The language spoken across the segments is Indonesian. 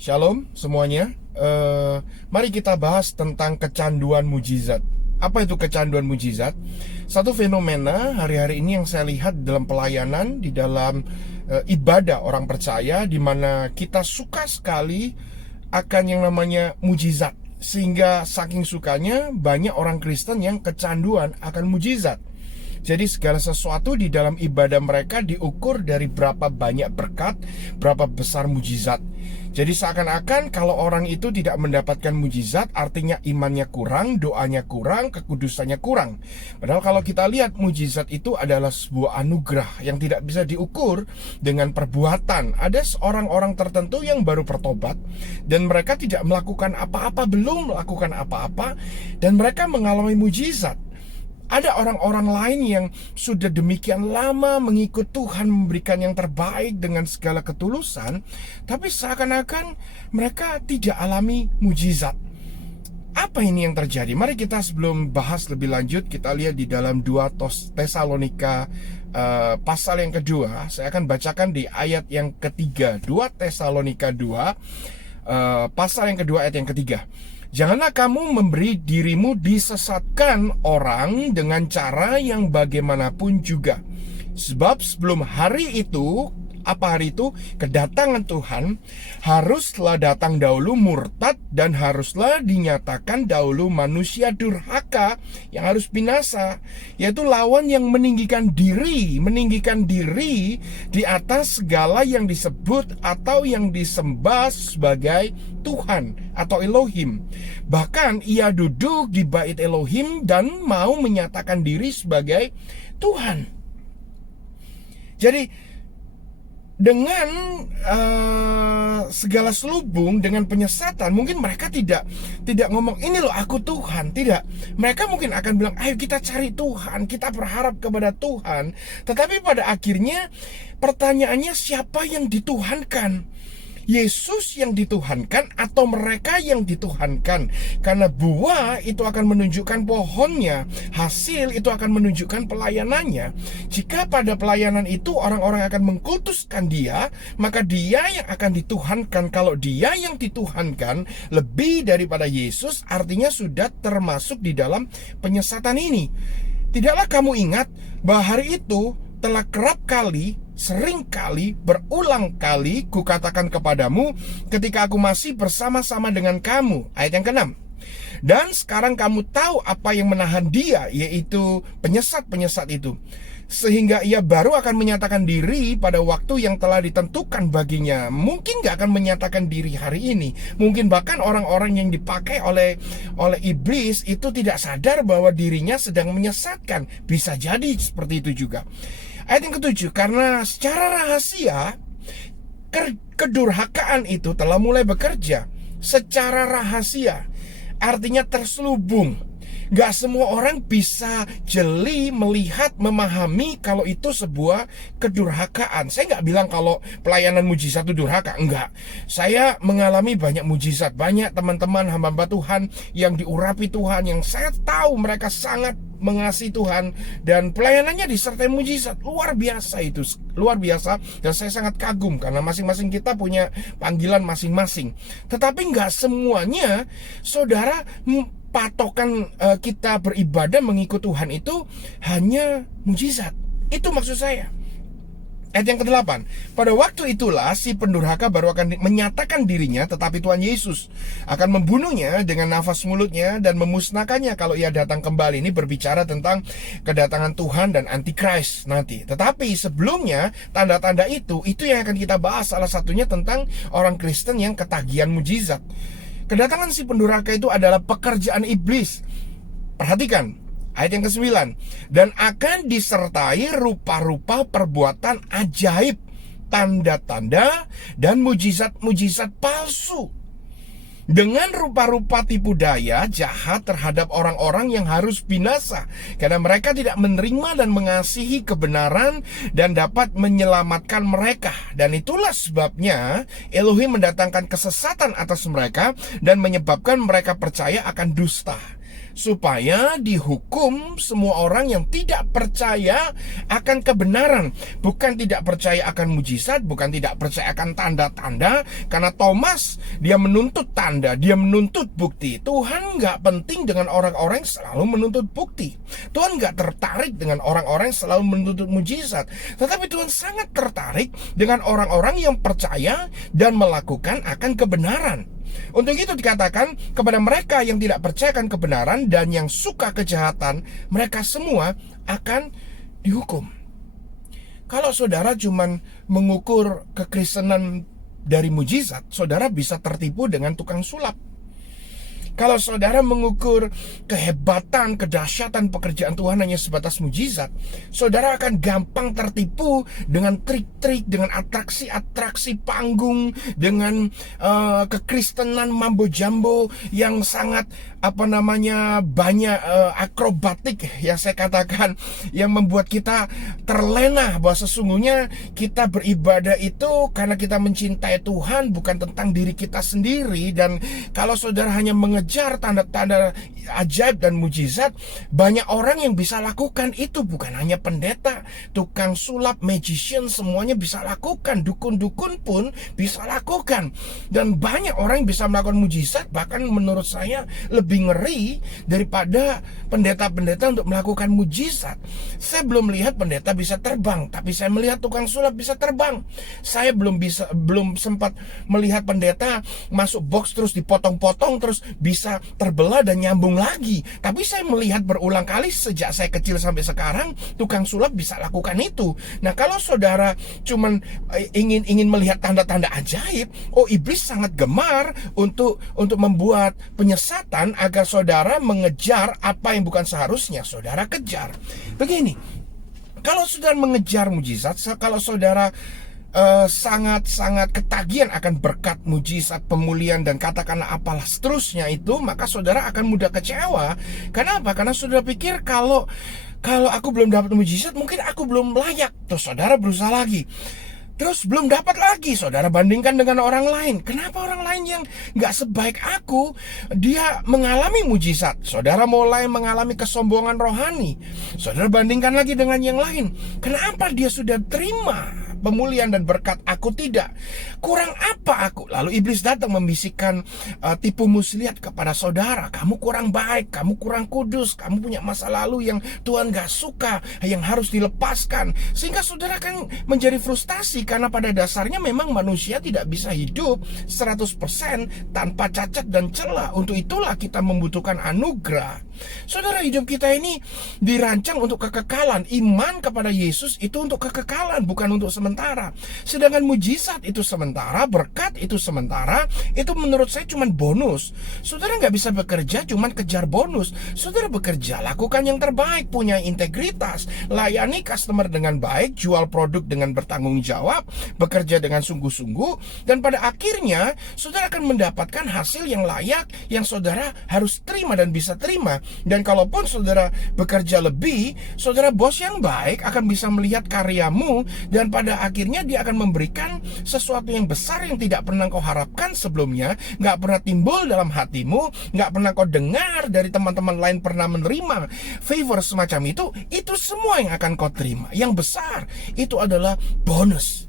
Shalom semuanya. Mari kita bahas tentang kecanduan mujizat. Apa itu kecanduan mujizat? Satu fenomena hari-hari ini yang saya lihat dalam pelayanan, di dalam ibadah orang percaya, di mana kita suka sekali akan yang namanya mujizat. Sehingga saking sukanya banyak orang Kristen yang kecanduan akan mujizat. Jadi segala sesuatu di dalam ibadah mereka diukur dari berapa banyak berkat, berapa besar mujizat. Jadi seakan-akan kalau orang itu tidak mendapatkan mujizat, artinya imannya kurang, doanya kurang, kekudusannya kurang. Padahal kalau kita lihat, mujizat itu adalah sebuah anugerah yang tidak bisa diukur dengan perbuatan. Ada orang-orang tertentu yang baru bertobat dan mereka tidak melakukan apa-apa, belum melakukan apa-apa, dan mereka mengalami mujizat. Ada orang-orang lain yang sudah demikian lama mengikut Tuhan, memberikan yang terbaik dengan segala ketulusan, tapi seakan-akan mereka tidak alami mujizat. Apa ini yang terjadi? Mari kita sebelum bahas lebih lanjut, kita lihat di dalam 2 Tesalonika pasal yang kedua. Saya akan bacakan di ayat yang ketiga. 2 Tesalonika 2 pasal yang kedua ayat yang ketiga. Janganlah kamu memberi dirimu disesatkan orang dengan cara yang bagaimanapun juga. Sebab sebelum hari itu, apa hari itu? Kedatangan Tuhan, haruslah datang dahulu murtad, dan haruslah dinyatakan dahulu manusia durhaka yang harus binasa, yaitu lawan yang meninggikan diri di atas segala yang disebut atau yang disembah sebagai Tuhan atau Elohim. Bahkan ia duduk di bait Elohim dan mau menyatakan diri sebagai Tuhan. Jadi dengan segala selubung, dengan penyesatan, mungkin mereka tidak ngomong ini loh aku Tuhan, tidak. Mereka mungkin akan bilang ayo kita cari Tuhan, kita berharap kepada Tuhan. Tetapi pada akhirnya pertanyaannya, siapa yang dituhankan? Yesus yang dituhankan atau mereka yang dituhankan? Karena buah itu akan menunjukkan pohonnya, hasil itu akan menunjukkan pelayanannya. Jika pada pelayanan itu orang-orang akan mengkultuskan dia, maka dia yang akan dituhankan. Kalau dia yang dituhankan lebih daripada Yesus, artinya sudah termasuk di dalam penyesatan ini. Tidaklah kamu ingat bahwa hari itu telah kerap kali, sering kali, berulang kali kukatakan kepadamu ketika aku masih bersama-sama dengan kamu. Ayat yang ke-6. Dan sekarang kamu tahu apa yang menahan dia, yaitu penyesat-penyesat itu, sehingga ia baru akan menyatakan diri pada waktu yang telah ditentukan baginya. Mungkin gak akan menyatakan diri hari ini. Mungkin bahkan orang-orang yang dipakai oleh iblis itu tidak sadar bahwa dirinya sedang menyesatkan. Bisa jadi seperti itu juga. Ayat yang ke-7, karena secara rahasia kedurhakaan itu telah mulai bekerja. Secara rahasia artinya terselubung. Gak semua orang bisa jeli melihat, memahami kalau itu sebuah kedurhakaan. Saya gak bilang kalau pelayanan mujizat itu durhaka, enggak. Saya mengalami banyak mujizat, banyak teman-teman hamba-hamba Tuhan yang diurapi Tuhan, yang saya tahu mereka sangat mengasihi Tuhan dan pelayanannya disertai mujizat. Luar biasa itu, luar biasa. Dan saya sangat kagum karena masing-masing kita punya panggilan masing-masing. Tetapi nggak semuanya, saudara, patokan kita beribadah mengikut Tuhan itu hanya mujizat. Itu maksud saya. Ayat yang ke-8, pada waktu itulah si pendurhaka baru akan menyatakan dirinya, tetapi Tuhan Yesus akan membunuhnya dengan nafas mulutnya dan memusnahkannya kalau ia datang kembali. Ini berbicara tentang kedatangan Tuhan dan Antikris nanti. Tetapi sebelumnya, tanda-tanda itu yang akan kita bahas. Salah satunya tentang orang Kristen yang ketagihan mujizat. Kedatangan si pendurhaka itu adalah pekerjaan iblis. Perhatikan ayat yang ke-9, dan akan disertai rupa-rupa perbuatan ajaib, tanda-tanda, dan mujizat-mujizat palsu, dengan rupa-rupa tipu daya jahat terhadap orang-orang yang harus binasa, karena mereka tidak menerima dan mengasihi kebenaran dan dapat menyelamatkan mereka. Dan itulah sebabnya Elohim mendatangkan kesesatan atas mereka dan menyebabkan mereka percaya akan dusta. supaya dihukum semua orang yang tidak percaya akan kebenaran. Bukan tidak percaya akan mujizat, bukan tidak percaya akan tanda-tanda. Karena Thomas, dia menuntut tanda, dia menuntut bukti. Tuhan nggak penting dengan orang-orang yang selalu menuntut bukti. Tuhan nggak tertarik dengan orang-orang yang selalu menuntut mujizat. Tetapi Tuhan sangat tertarik dengan orang-orang yang percaya dan melakukan akan kebenaran. Untuk itu dikatakan kepada mereka yang tidak percayakan kebenaran dan yang suka kejahatan, mereka semua akan dihukum. Kalau saudara cuman mengukur kekristenan dari mujizat, saudara bisa tertipu dengan tukang sulap. Kalau saudara mengukur kehebatan, kedahsyatan pekerjaan Tuhan hanya sebatas mujizat, saudara akan gampang tertipu dengan trik-trik, dengan atraksi-atraksi panggung, dengan kekristenan mambo jambo yang sangat banyak akrobatik, ya saya katakan, yang membuat kita terlena bahwa sesungguhnya kita beribadah itu karena kita mencintai Tuhan, bukan tentang diri kita sendiri. Dan kalau saudara hanya mengejar tanda-tanda ajaib dan mujizat, banyak orang yang bisa lakukan itu. Bukan hanya pendeta, tukang sulap, magician, semuanya bisa lakukan. Dukun-dukun pun bisa lakukan. Dan banyak orang yang bisa melakukan mujizat, bahkan menurut saya lebih ngeri daripada pendeta-pendeta untuk melakukan mujizat. Saya belum melihat pendeta bisa terbang, tapi saya melihat tukang sulap bisa terbang. Saya belum sempat melihat pendeta masuk box terus dipotong-potong terus bisa terbelah dan nyambung lagi. Tapi saya melihat berulang kali sejak saya kecil sampai sekarang, tukang sulap bisa lakukan itu. Nah, kalau saudara cuman ingin melihat tanda-tanda ajaib, iblis sangat gemar untuk membuat penyesatan agar saudara mengejar apa yang bukan seharusnya saudara kejar. Begini, kalau saudara mengejar mujizat, kalau saudara sangat-sangat ketagihan akan berkat, mujizat, pemulihan, dan katakanlah apalah seterusnya itu, maka saudara akan mudah kecewa. Kenapa? Karena saudara pikir kalau aku belum dapat mujizat, mungkin aku belum layak. Terus saudara berusaha lagi. Terus belum dapat lagi, saudara bandingkan dengan orang lain. Kenapa orang lain yang gak sebaik aku, dia mengalami mujizat? Saudara mulai mengalami kesombongan rohani. Saudara bandingkan lagi dengan yang lain. Kenapa dia sudah terima pemulihan dan berkat, aku tidak? Kurang apa aku? Lalu iblis datang membisikkan tipu muslihat kepada saudara. Kamu kurang baik, kamu kurang kudus, kamu punya masa lalu yang Tuhan gak suka, yang harus dilepaskan. Sehingga saudara kan menjadi frustasi, karena pada dasarnya memang manusia tidak bisa hidup 100% tanpa cacat dan celah. Untuk itulah kita membutuhkan anugerah. Saudara, hidup kita ini dirancang untuk kekekalan. Iman kepada Yesus itu untuk kekekalan, bukan untuk sementara. Sedangkan mujizat itu sementara, berkat itu sementara. Itu menurut saya cuma bonus. Saudara nggak bisa bekerja cuma kejar bonus. Saudara bekerja, lakukan yang terbaik, punya integritas, layani customer dengan baik, jual produk dengan bertanggung jawab, bekerja dengan sungguh-sungguh, dan pada akhirnya saudara akan mendapatkan hasil yang layak, yang saudara harus terima dan bisa terima. Dan kalaupun saudara bekerja lebih, saudara bos yang baik akan bisa melihat karyamu, dan pada akhirnya dia akan memberikan sesuatu yang besar yang tidak pernah kau harapkan sebelumnya, nggak pernah timbul dalam hatimu, nggak pernah kau dengar dari teman-teman lain pernah menerima favor semacam itu semua yang akan kau terima. Yang besar itu adalah bonus.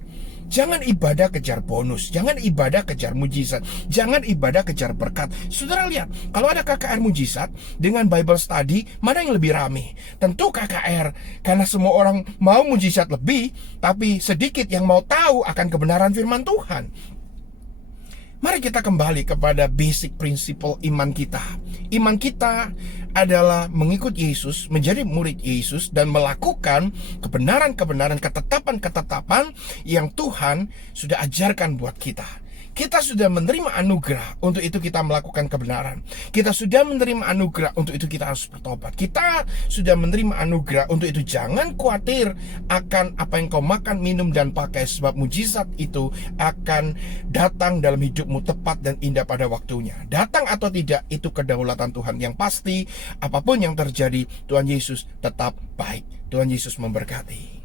Jangan ibadah kejar bonus, jangan ibadah kejar mujizat, jangan ibadah kejar berkat. Saudara lihat, kalau ada KKR mujizat dengan Bible study, mana yang lebih rame? Tentu KKR, karena semua orang mau mujizat lebih, tapi sedikit yang mau tahu akan kebenaran firman Tuhan. Mari kita kembali kepada basic principle iman kita. Iman kita adalah mengikut Yesus, menjadi murid Yesus, dan melakukan kebenaran-kebenaran, ketetapan-ketetapan yang Tuhan sudah ajarkan buat kita. Kita sudah menerima anugerah, untuk itu kita melakukan kebenaran. Kita sudah menerima anugerah, untuk itu kita harus bertobat. Kita sudah menerima anugerah, untuk itu jangan khawatir akan apa yang kau makan, minum, dan pakai, sebab mujizat itu akan datang dalam hidupmu tepat dan indah pada waktunya. Datang atau tidak, itu kedaulatan Tuhan. Yang pasti, apapun yang terjadi, Tuhan Yesus tetap baik. Tuhan Yesus memberkati.